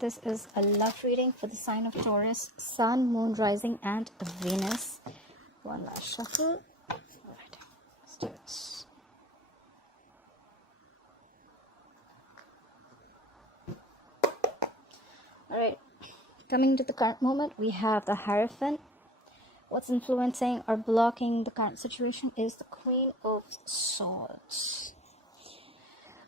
This is a love reading for the sign of Taurus, Sun, Moon, Rising, and Venus. One last shuffle. Alright, let's do it. Alright, coming to the current moment, we have the Hierophant. What's influencing or blocking the current situation is the Queen of Swords.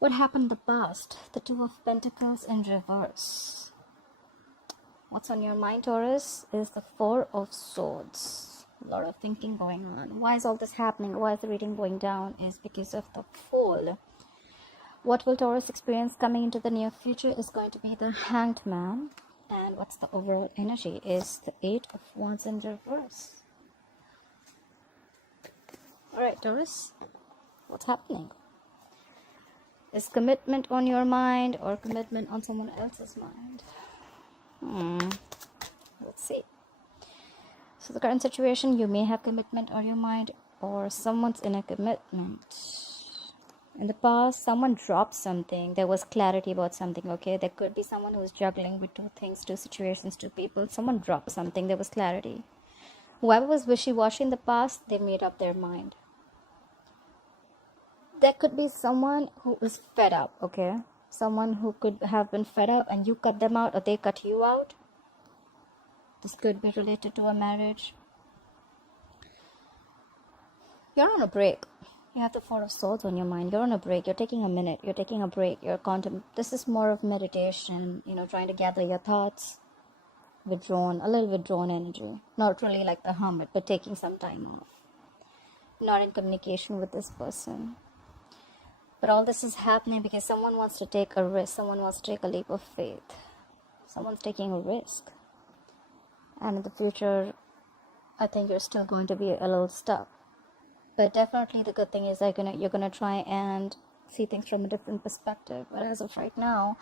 What happened in the past? The Two of Pentacles in reverse. What's on your mind, Taurus, is the Four of Swords. A lot of thinking going on. Why is all this happening? Why is the reading going down? Is because of the Fool. What will Taurus experience coming into the near future is going to be the Hanged Man. And what's the overall energy is the Eight of Wands in reverse. Alright, Taurus, what's happening? Is commitment on your mind or commitment on someone else's mind? Let's see. So the current situation, you may have commitment on your mind or someone's in a commitment. In the past, someone dropped something. There was clarity about something, okay? There could be someone who's juggling with two things, two situations, two people. Someone dropped something. There was clarity. Whoever was wishy-washy in the past, they made up their mind. There could be someone who is fed up, okay? Someone who could have been fed up and you cut them out or they cut you out. This could be related to a marriage. You're on a break. You have the Four of Swords on your mind. You're on a break. You're taking a minute. You're taking a break. This is more of meditation, trying to gather your thoughts. Withdrawn, a little withdrawn energy. Not really like the hermit, but taking some time off. Not in communication with this person. But all this is happening because someone wants to take a risk. Someone wants to take a leap of faith. Someone's taking a risk. And in the future, I think you're still going to be a little stuck. But definitely the good thing is that you're gonna try and see things from a different perspective. But as of right now,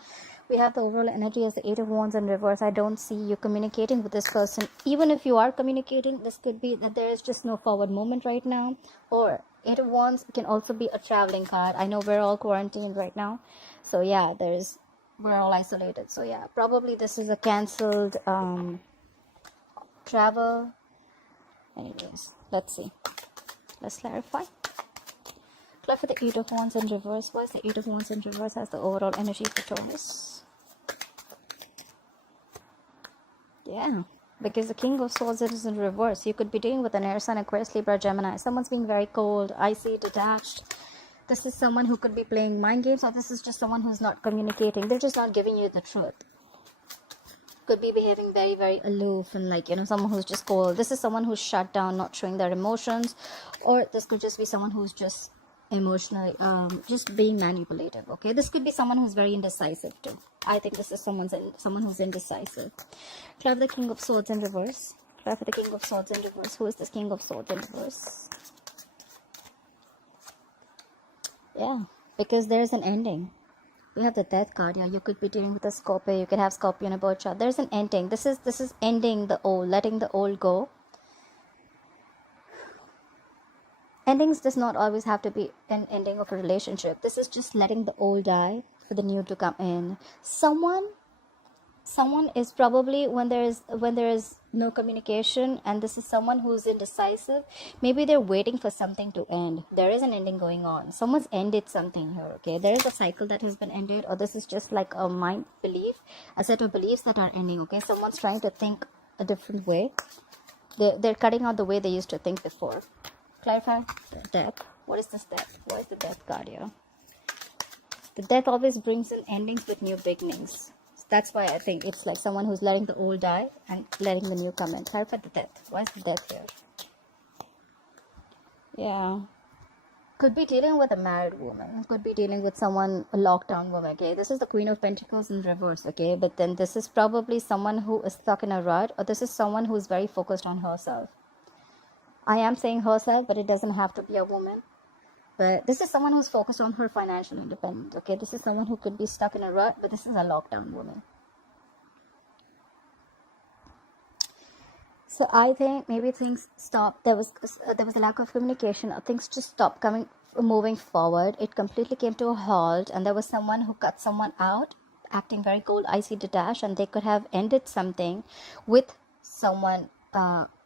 we have the overall energy as the Eight of Wands in reverse. I don't see you communicating with this person. Even if you are communicating, this could be that there is just no forward movement right now. Or Eight of Wands can also be a traveling card. I know we're all quarantined right now. So yeah, we're all isolated. So yeah, probably this is a cancelled travel. Anyways, let's see. Let's clarify. Clarify the Eight of Wands in reverse. Why is the Eight of Wands in reverse as the overall energy for Taurus? Yeah, because the King of Swords is in reverse. You could be dealing with an Aries, Sun, Aquarius, Libra, Gemini. Someone's being very cold, icy, detached. This is someone who could be playing mind games, or this is just someone who's not communicating. They're just not giving you the truth. Could be behaving very, very aloof and someone who's just cold. This is someone who's shut down, not showing their emotions. Or this could just be someone who's just emotionally, just being manipulative, okay? This could be someone who's very indecisive too. I think this is someone who's indecisive. Clarify the King of Swords in reverse. Clarify the King of Swords in reverse. Who is this King of Swords in reverse? Yeah, because there is an ending. We have the Death card here. You could be dealing with a Scorpio. You could have Scorpio in a birth chart. There's an ending. This is ending the old, letting the old go. Endings does not always have to be an ending of a relationship. This is just letting the old die for the new to come in. Someone is probably when there is no communication, and this is someone who's indecisive. Maybe they're waiting for something to end. There is an ending going on. Someone's ended something here, okay? There is a cycle that has been ended, or this is just like a mind belief, a set of beliefs that are ending, okay? Someone's trying to think a different way. They're cutting out the way they used to think before. Clarify Death. What is this Death? What is the Death card here? The Death always brings in endings with new beginnings. That's why I think it's like someone who's letting the old die and letting the new come in. Clarify the Death. Why is the Death here? Yeah. Could be dealing with a married woman. Could be dealing with someone, a lockdown woman, okay? This is the Queen of Pentacles in reverse, okay? But then this is probably someone who is stuck in a rut, or this is someone who's very focused on herself. I am saying herself, but it doesn't have to be a woman. But this is someone who's focused on her financial independence, okay? This is someone who could be stuck in a rut, but this is a lockdown woman. So I think maybe things stopped. There was a lack of communication. Things just stopped moving forward. It completely came to a halt, and there was someone who cut someone out. acting very cold, icy, detached, and they could have ended something with someone,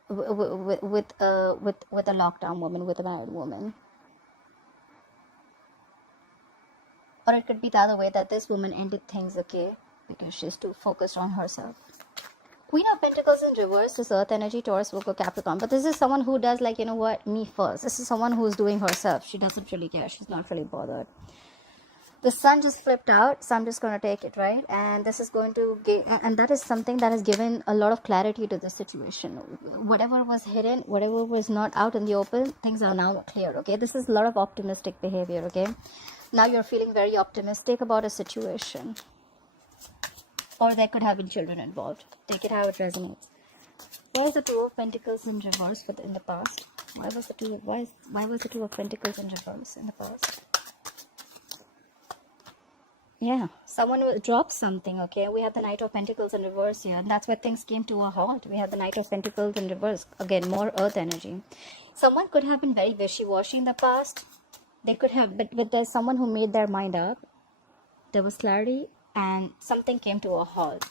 with a lockdown woman, with a married woman. Or it could be the other way, that this woman ended things, okay, because she's too focused on herself. Queen of Pentacles in reverse is Earth energy, Taurus, Virgo, Capricorn. But this is someone who does, like, you know what, me first. This is someone who's doing herself. She doesn't really care. She's not really bothered. The sun just flipped out, so I'm just going to take it, right? And this is going to give, and that is something that has given a lot of clarity to the situation. Whatever was hidden, whatever was not out in the open, things are now clear, okay? This is a lot of optimistic behavior, okay? Now you're feeling very optimistic about a situation. Or there could have been children involved. Take it how it resonates. Why is the Two of Pentacles in reverse in the past? Why was the Two of Pentacles in reverse in the past? Yeah, someone will drop something, okay? We have the Knight of Pentacles in reverse here, and that's where things came to a halt. We have the Knight of Pentacles in reverse. Again, more earth energy. Someone could have been very wishy-washy in the past. They could have, but there's someone who made their mind up. There was clarity, and something came to a halt.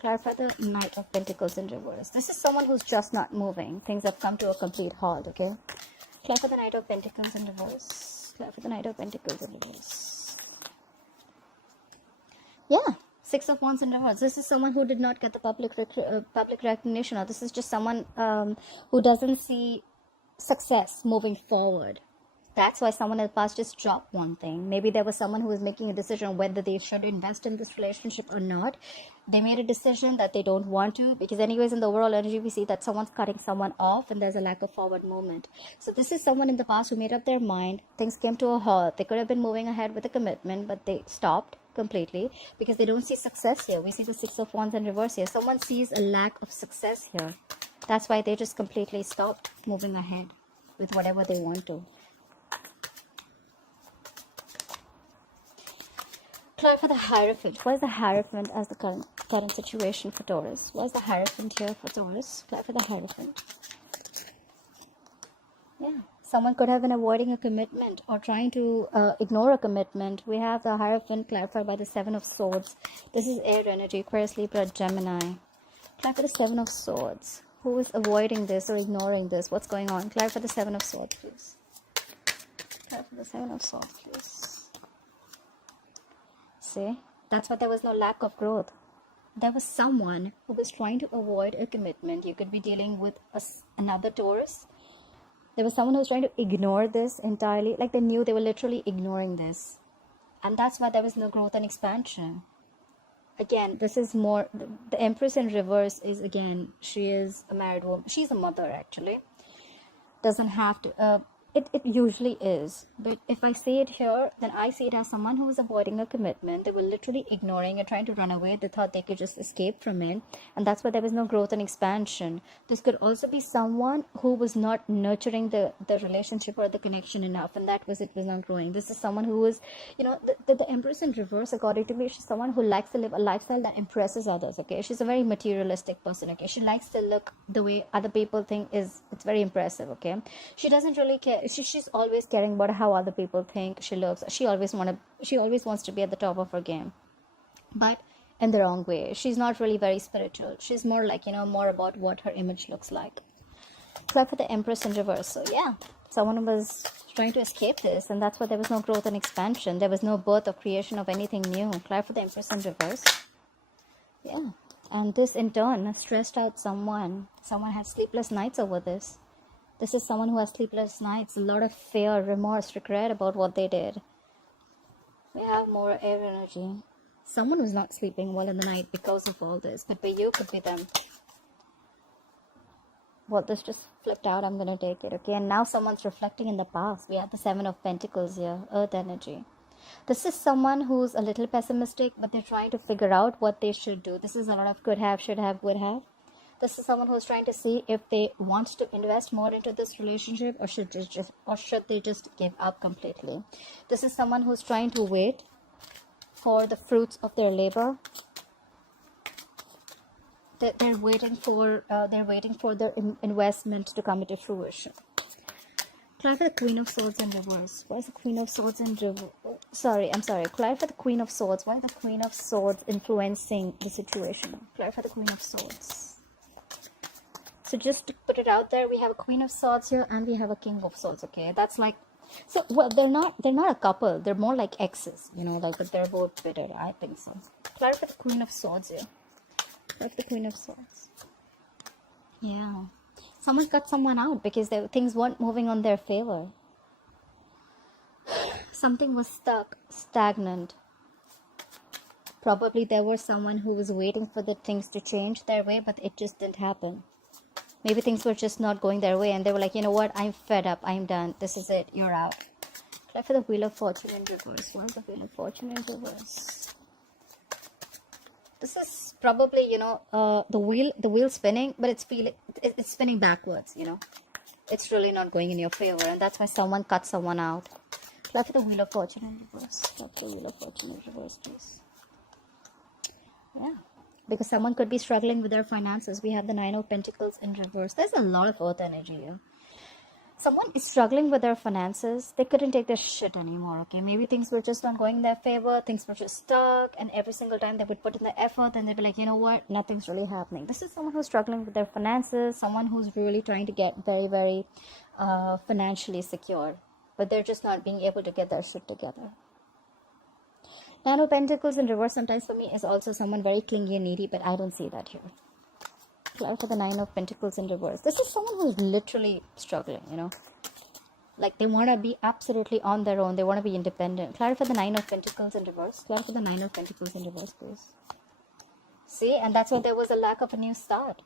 Clarify the Knight of Pentacles in reverse. This is someone who's just not moving. Things have come to a complete halt, okay? Clarify the Knight of Pentacles in reverse. Clarify the Knight of Pentacles in reverse. Yeah, Six of Wands in reverse. This is someone who did not get the public recognition, or this is just someone who doesn't see success moving forward. That's why someone in the past just dropped one thing. Maybe there was someone who was making a decision whether they should invest in this relationship or not. They made a decision that they don't want to, because anyways, in the overall energy, we see that someone's cutting someone off and there's a lack of forward movement. So this is someone in the past who made up their mind. Things came to a halt. They could have been moving ahead with a commitment, but they stopped completely because they don't see success here. We see the Six of Wands in reverse here. Someone sees a lack of success here. That's why they just completely stopped moving ahead with whatever they want to. Clarify the Hierophant. What is the Hierophant as the current situation for Taurus? What is the Hierophant here for Taurus? Clarify the Hierophant. Yeah. Someone could have been avoiding a commitment or trying to ignore a commitment. We have the Hierophant clarified by the Seven of Swords. This is air energy, Aquarius, Libra, Gemini. Clarify the Seven of Swords. Who is avoiding this or ignoring this? What's going on? Clarify the Seven of Swords, please. Clarify the Seven of Swords, please. See, that's why there was no lack of growth. There was someone who was trying to avoid a commitment. You could be dealing with another Taurus. There was someone who was trying to ignore this entirely. Like they knew they were literally ignoring this. And that's why there was no growth and expansion. Again, this is more, the Empress in reverse is, again, she is a married woman. She's a mother, actually. Doesn't have to... It usually is, but if I see it here, then I see it as someone who is avoiding a commitment. They were literally ignoring it, trying to run away. They thought they could just escape from it, and that's why there was no growth and expansion. This could also be someone who was not nurturing the relationship or the connection enough, and it was not growing. This is someone who is, you know, the Empress in reverse, according to me, she's someone who likes to live a lifestyle that impresses others, okay? She's a very materialistic person, okay? She likes to look the way other people think it's very impressive, okay? She doesn't really care. She's always caring about how other people think she looks. She always wants to be at the top of her game, but in the wrong way. She's not really very spiritual. She's more like, you know, more about what her image looks like. Except for the Empress in reverse. So yeah, someone was trying to escape this, and that's why there was no growth and expansion. There was no birth or creation of anything new. Clarify for the Empress in reverse. Yeah, and this in turn stressed out someone. Someone had sleepless nights over this. This is someone who has sleepless nights, a lot of fear, remorse, regret about what they did. We have more air energy. Someone was not sleeping well in the night because of all this. Could be you, could be them. Well, this just flipped out. I'm going to take it, okay? And now someone's reflecting in the past. We have the Seven of Pentacles here, earth energy. This is someone who's a little pessimistic, but they're trying to figure out what they should do. This is a lot of could have, should have, would have. This is someone who's trying to see if they want to invest more into this relationship, or should they just give up completely. This is someone who's trying to wait for the fruits of their labor. They're waiting for their investment to come into fruition. Clarify the Queen of Swords in reverse. Why is the Queen of Swords in reverse? Oh, sorry, I'm sorry. Clarify the Queen of Swords. Why is the Queen of Swords influencing the situation? Clarify the Queen of Swords. So just to put it out there, we have a Queen of Swords here and we have a King of Swords, okay? That's like, so, well, they're not a couple. They're more like exes, you know, like, but they're both bitter. I think so. Clarify the Queen of Swords here. Clarify the Queen of Swords. Yeah. Someone cut someone out because things weren't moving on their favor. Something was stuck, stagnant. Probably there was someone who was waiting for the things to change their way, but it just didn't happen. Maybe things were just not going their way and they were like, you know what, I'm fed up, I'm done, this is it, you're out. Try for the Wheel of Fortune in reverse. Why is the Wheel of Fortune in reverse? This is probably, you know, the wheel spinning, but it's spinning backwards, you know. It's really not going in your favor, and that's why someone cut someone out. Try for the Wheel of Fortune in reverse. Try for the Wheel of Fortune in reverse, please. Yeah. Because someone could be struggling with their finances. We have the Nine of Pentacles in reverse. There's a lot of earth energy here. Someone is struggling with their finances. They couldn't take their shit anymore, okay? Maybe things were just not going in their favor. Things were just stuck. And every single time they would put in the effort and they'd be like, you know what? Nothing's really happening. This is someone who's struggling with their finances. Someone who's really trying to get very, very financially secure. But they're just not being able to get their shit together. Nine of Pentacles in reverse sometimes for me is also someone very clingy and needy, but I don't see that here. Clarify the Nine of Pentacles in reverse. This is someone who's literally struggling, you know. Like they want to be absolutely on their own. They want to be independent. Clarify the Nine of Pentacles in reverse. Clarify the Nine of Pentacles in reverse, please. See, and that's why there was a lack of a new start.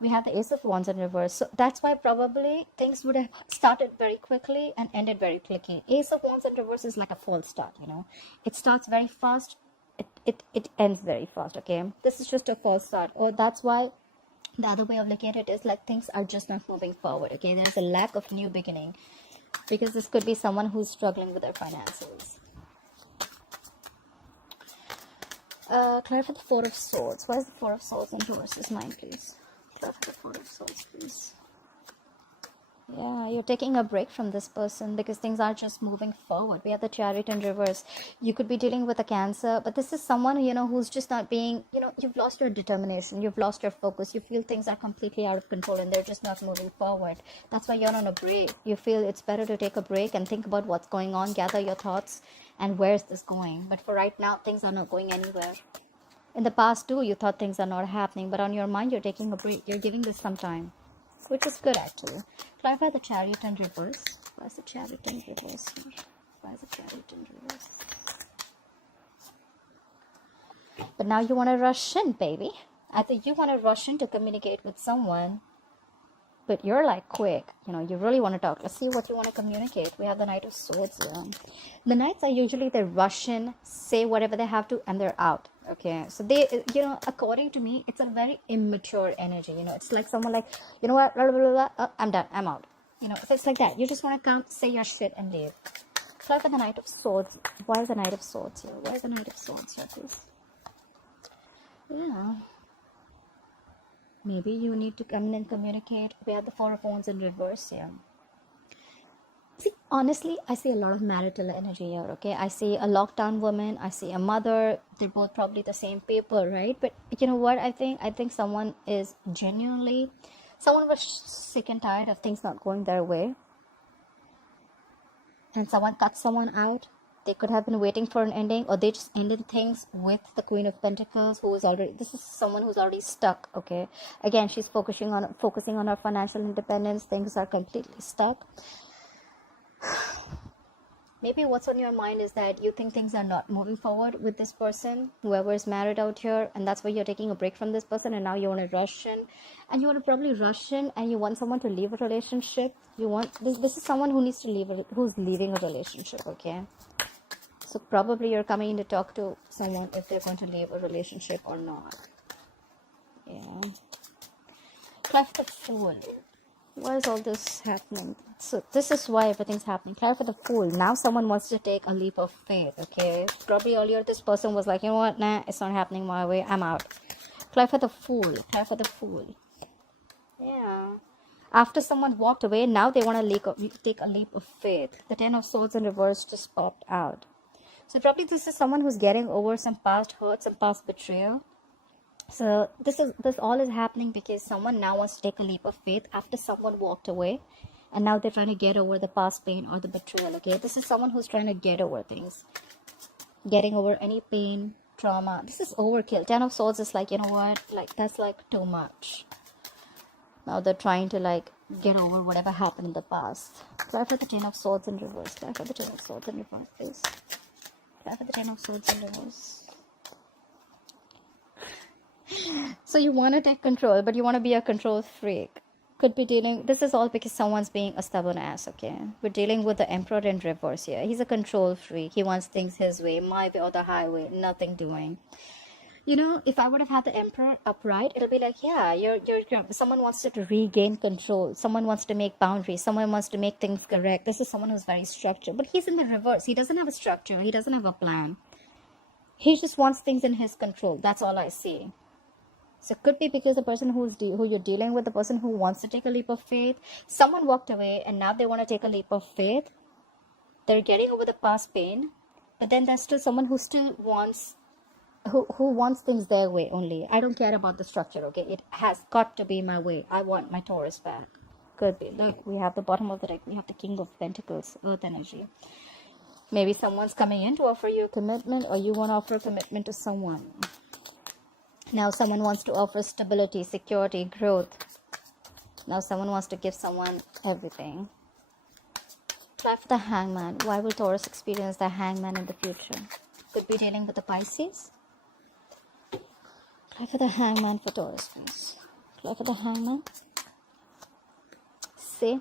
We have the Ace of Wands in reverse. So that's why probably things would have started very quickly and ended very quickly. Ace of Wands in reverse is like a false start, you know. It starts very fast. It ends very fast, okay? This is just a false start. Or that's why the other way of looking at it is like things are just not moving forward, okay? There's a lack of new beginning. Because this could be someone who's struggling with their finances. Clarify the Four of Swords. Why is the Four of Swords in reverse? Is mine, please. Clarify the Four of Swords, please. Yeah, you're taking a break from this person because things are just moving forward. We have the Chariot in reverse. You could be dealing with a Cancer, but this is someone, you know, who's just not being, you know, you've lost your determination, you've lost your focus, you feel things are completely out of control and they're just not moving forward. That's why you're on a break. You feel it's better to take a break and think about what's going on, gather your thoughts, and where's this going. But for right now, things are not going anywhere. In the past too, you thought things are not happening, but on your mind, you're taking a break. You're giving this some time, which is good actually. Clarify the Chariot in reverse. Why is the Chariot in reverse here? Why is the Chariot in reverse? But now you want to rush in, baby. I think you want to rush in to communicate with someone, but you're like quick. You know, you really want to talk. Let's see what you want to communicate. We have the Knight of Swords here. The Knights are usually, they rush in, say whatever they have to, and they're out. Okay, so they, you know, according to me, it's a very immature energy. You know, it's like someone like, you know what, blah, blah, blah, blah, I'm done, I'm out. You know, so it's like that. You just want to come, say your shit, and leave. Clarify the Knight of Swords. Why is the Knight of Swords here? Why is the Knight of Swords here, please? Yeah. Maybe you need to come in and communicate. We have the Four of Wands in reverse here. See, honestly, I see a lot of marital energy here, okay? I see a lockdown woman. I see a mother. They're both probably the same people, right? But you know what I think? I think someone is genuinely... Someone was sick and tired of things not going their way. And someone cut someone out. They could have been waiting for an ending, or they just ended things with the Queen of Pentacles, who is already... This is someone who's already stuck, okay? Again, she's focusing on her financial independence. Things are completely stuck. Maybe what's on your mind is that you think things are not moving forward with this person, whoever is married out here, and that's why you're taking a break from this person, and now you want to rush in, and you want to probably rush in, and you want someone to leave a relationship. You want this is someone who needs to leave, who's leaving a relationship, okay? So probably you're coming in to talk to someone if they're going to leave a relationship or not. Yeah. Clarify the Fool. Why is all this happening? So this is why everything's happening. Clarify the Fool. Now someone wants to take a leap of faith, okay? Probably earlier this person was like, you know what, nah, it's not happening my way, I'm out. Clarify the Fool. Clarify the Fool. Yeah. After someone walked away, now they want to take a leap of faith. The Ten of Swords in reverse just popped out. So probably this is someone who's getting over some past hurt, some past betrayal. So this all is happening because someone now wants to take a leap of faith after someone walked away, and now they're trying to get over the past pain or the betrayal. Okay, this is someone who's trying to get over things, getting over any pain, trauma. This is overkill. Ten of Swords is like, you know what, like that's like too much. Now they're trying to like get over whatever happened in the past. Try for the Ten of Swords in reverse. Try for the Ten of Swords in reverse, please. Try for the Ten of Swords in reverse. So you want to take control, but you want to be a control freak. Could be dealing, this is all because someone's being a stubborn ass, okay? We're dealing with the Emperor in reverse here. He's a control freak. He wants things his way, my way or the highway, nothing doing. You know, if I would have had the Emperor upright, it'll be like, yeah, someone wants to regain control. Someone wants to make boundaries. Someone wants to make things correct. This is someone who's very structured. But he's in the reverse. He doesn't have a structure. He doesn't have a plan. He just wants things in his control. That's all I see. So it could be because the person who you're dealing with, the person who wants to take a leap of faith, someone walked away and now they want to take a leap of faith. They're getting over the past pain, but then there's still someone who still wants, who wants things their way only. I don't care about the structure, okay? It has got to be my way. I want my Taurus back. Could be. Look, we have the bottom of the deck. We have the King of Pentacles, Earth energy. Maybe someone's coming in to offer you commitment, or you want to offer commitment to someone. Now someone wants to offer stability, security, growth. Now someone wants to give someone everything. Try for the Hangman. Why will Taurus experience the Hangman in the future? Could be dealing with the Pisces. Try for the Hangman for Taurus, please. Try for the Hangman. See?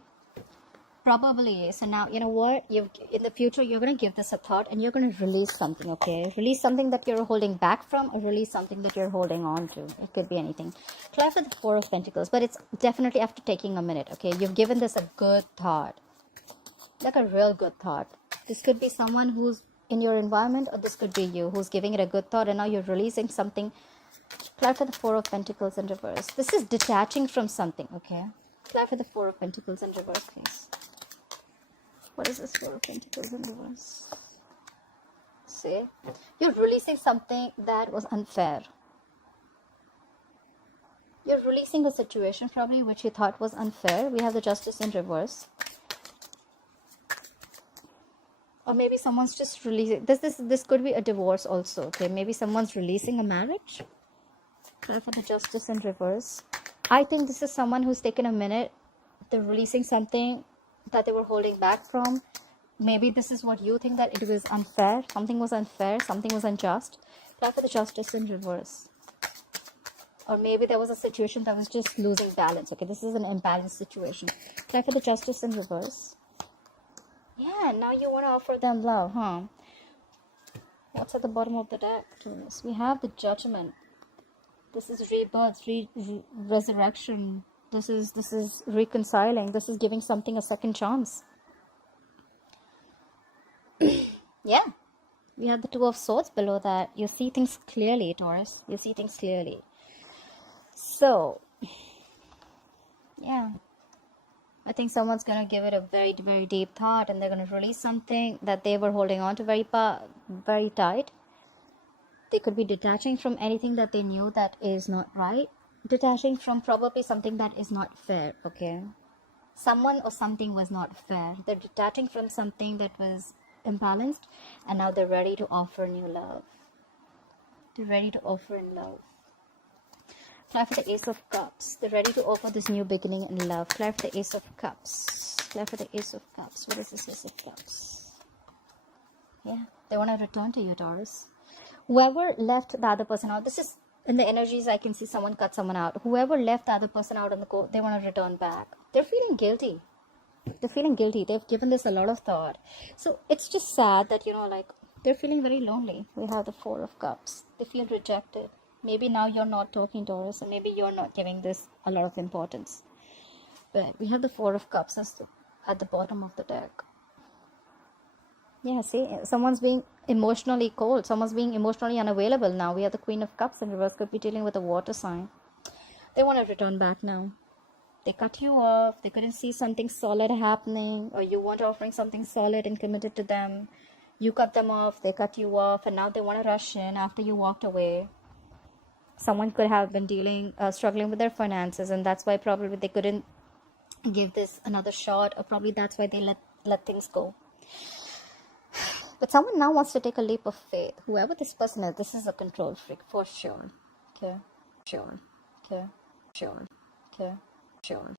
Probably. So now, you know what? In the future, you're going to give this a thought and you're going to release something, okay? Release something that you're holding back from, or release something that you're holding on to. It could be anything. Try for the Four of Pentacles, but it's definitely after taking a minute, okay? You've given this a good thought. Like a real good thought. This could be someone who's in your environment, or this could be you who's giving it a good thought, and now you're releasing something. Try for the Four of Pentacles in reverse. This is detaching from something, okay? Try for the Four of Pentacles in reverse, please. What is this Four of Pentacles in reverse? See? You're releasing something that was unfair. You're releasing a situation probably which you thought was unfair. We have the Justice in reverse. Or maybe someone's just releasing. This could be a divorce also. Okay, maybe someone's releasing a marriage. Try for the Justice in reverse. I think this is someone who's taken a minute. They're releasing something that they were holding back from. Maybe this is what you think, that it was unfair. Something was unfair. Something was unjust. Try for the Justice in reverse. Or maybe there was a situation that was just losing balance. Okay, this is an imbalanced situation. Try for the Justice in reverse. Yeah, now you want to offer them love, huh? What's at the bottom of the deck? We have the Judgment. This is rebirth, resurrection. This is reconciling. This is giving something a second chance. Yeah. We have the Two of Swords below that. You see things clearly, Taurus. You see things clearly. So, yeah. I think someone's going to give it a very, very deep thought, and they're going to release something that they were holding on to very tight. They could be detaching from anything that they knew that is not right. Detaching from probably something that is not fair, okay? Someone or something was not fair. They're detaching from something that was imbalanced, and now they're ready to offer new love. They're ready to offer in love. Try for the Ace of Cups. They're ready to offer this new beginning in love. Try for the Ace of Cups. Try for the Ace of Cups. What is this Ace of Cups? Yeah, they want to return to you, Taurus. Whoever left the other person out, this is in the energies, I can see someone cut someone out. Whoever left the other person out on the court, they want to return back. They're feeling guilty. They're feeling guilty. They've given this a lot of thought. So it's just sad that, you know, like, they're feeling very lonely. We have the Four of Cups. They feel rejected. Maybe now you're not talking, Taurus, and maybe you're not giving this a lot of importance. But we have the Four of Cups at the bottom of the deck. Yeah, see, someone's being emotionally cold. Someone's being emotionally unavailable now. We have the Queen of Cups in reverse. Could be dealing with a water sign. They want to return back now. They cut you off. They couldn't see something solid happening, or you weren't offering something solid and committed to them. You cut them off, they cut you off, and now they want to rush in after you walked away. Someone could have been struggling with their finances, and that's why probably they couldn't give this another shot, or probably that's why they let things go. But someone now wants to take a leap of faith. Whoever this person is, this is a control freak for sure. Okay, sure. Okay, sure. Okay, sure.